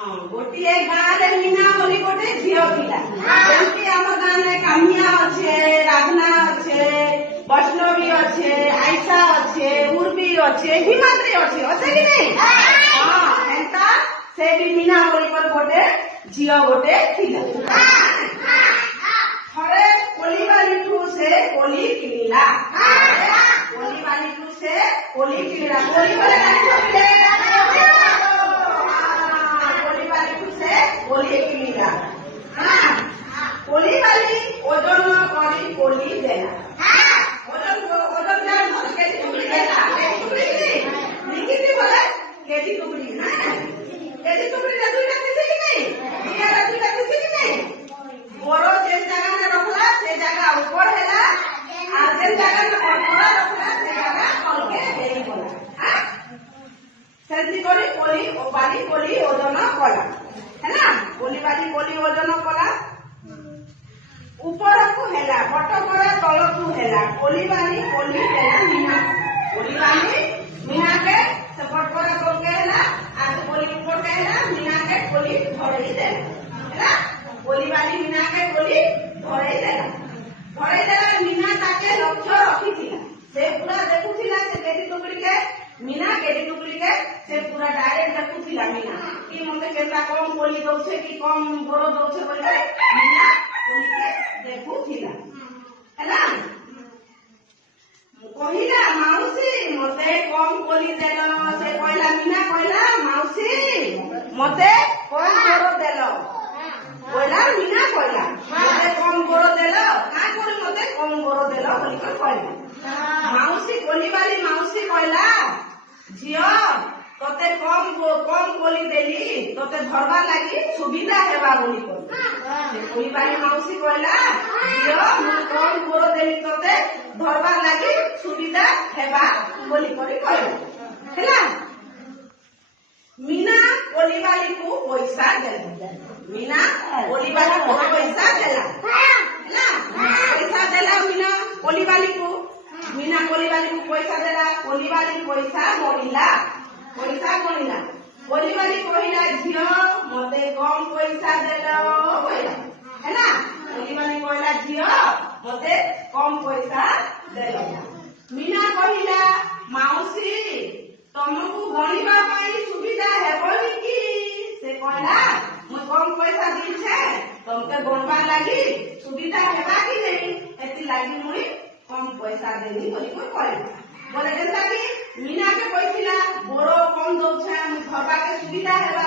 गोटे गाँव मीना बोली गोटे झील थिला जमती आम गाँव में कामिया अच्छे राधना अच्छे वैष्णवी अच्छे आयशा अच्छे उर्वी अच्छे हिमाद्री अच्छे अच्छे कि नहीं हाँ एंता से भी मीना बोली पर गोटे झील गोटे थिला थरे कोली वाली ठू से कोली किनिला कोली वाली ठू से कोली किनिला कोली वाले कोली किनिला कोली वाली ओजन करी कोली देला ओजन ओजन जा धर के टुकड़ी देला निकिति बोले केजी टुकड़ी ना केजी टुकड़ी रे दुईटा दिसे कि नहीं इयारा दुईटा दिसे कि नहीं बड़ो जे जगह में रखला से जगह ऊपर हैला आ जे जगह में बड़ो रखला से जगह तलके देई बोला हां सेंती करी कोली ओ बाली कोली ओजन कला है ना कोली बाली कोली ओजन कला ऊपर को हैला बट करा तल को हैला कोली बाली कोली हैला मीना कोली बाली मीना के से बट करा तल के हैला आ से कोली ऊपर के हैला मीना के कोली धरई देला है ना कोली बाली मीना के कोली धरई देला मीना ताके लक्ष्य रखिथिला से पूरा देखुथिला से केटी टुकड़ी के मीना केटी टुकड़ी के से पूरा डायरेक्ट देखुथिला मीना कि मते केता कम कोली दउछे कि कम बड़ो दउछे बोले मीना कोली के देखुथिला है ना कहिला माउसी मते कम कोली देलो से कहला मीना कहला माउसी मते कम बड़ो देलो कहला मीना कहला मते कम बड़ो देलो का करी मते कम बड़ो देलो बोली कहला माउसी कोली वाली माउसी कहला झियो तोते कम कोली देली तोते धरवा लागि सुविधा हेबा बोली कहला कोली वाली माउसी कहला झियो मु कम कोरो देली तोते धरवा लागि सुविधा हेबा बोली कहला हैला मीना कोली वाली को पैसा देला मीना कोली वाली को पैसा देला हैला पैसा देला मीना कोली वाली को मीना कोली वाली को पैसा देला कोली वाली पैसा मोड़िला कोली वाली कहला झियो मते कम पैसा देलो कहला है ना कोली वाली कहला झियो मते कम पैसा देलो मीना कहला माउसी तुमको गणिबा पाई सुविधा हेबनी कि से कहला मु कम पैसा दी छे तुमके गणबा लागि सुविधा हेबा कि नहीं एति लागि मुई कम पैसा देली बोली कोई कहला बोले जेंता कि मीना के कहथिला बड़ो कम दउछे धरबा के सुविधा हेबा